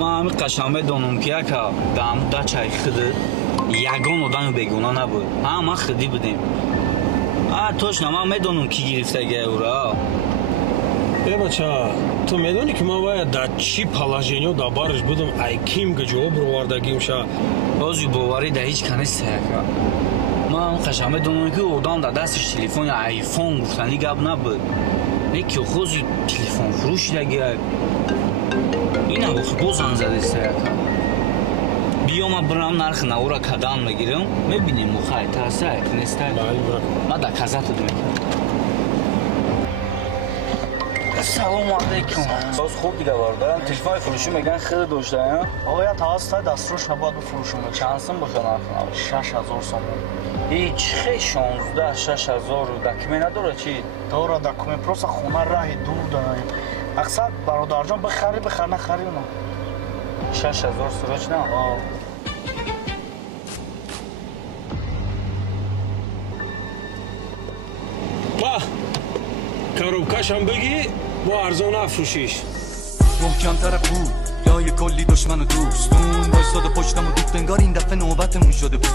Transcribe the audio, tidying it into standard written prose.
من همین قشنگ میدونم که یکا دم چای خده یگان آدم بگونه نبود همه خدی بودیم توش من میدونم کی گرفته گه او را بچه تو میدونی که من باید در چی پلاژینیو در بارش بودم ای کیم که جواب رو واردگیم شد بازی باوری در هیچ کنیست من قشنگ میدونم که آدم در دستش تلفن آیفون گفتنی گب نبود یکی خوزی تلفن فروش دگه این نبود بازن زده سرکا بیا ما برام نرخ نورا کدان میگیرم میبینیم مخای ترسه کنیسته ما در کزت رو سلام علیکم باز خوب دیگه واردارم تلفن فروشی میگن خیلی داشته آقا یا توسط دستروش نباید بفروشم چند سم باشه نرخ 6000 سوم هیچ خیلی 16 6000 دکمه نداره چی داره دکمه پروسا خونه راهی دور داره اقصد برادر جان بخری بخر نخری اونا 6000 سراج نه با کاروبکش هم بگی با ارزان افروشیش محکم‌تر بود یا یه کلی دشمن و دوست اون وایستاده پشتم و دوست انگار این دفعه نوبتمون شده بود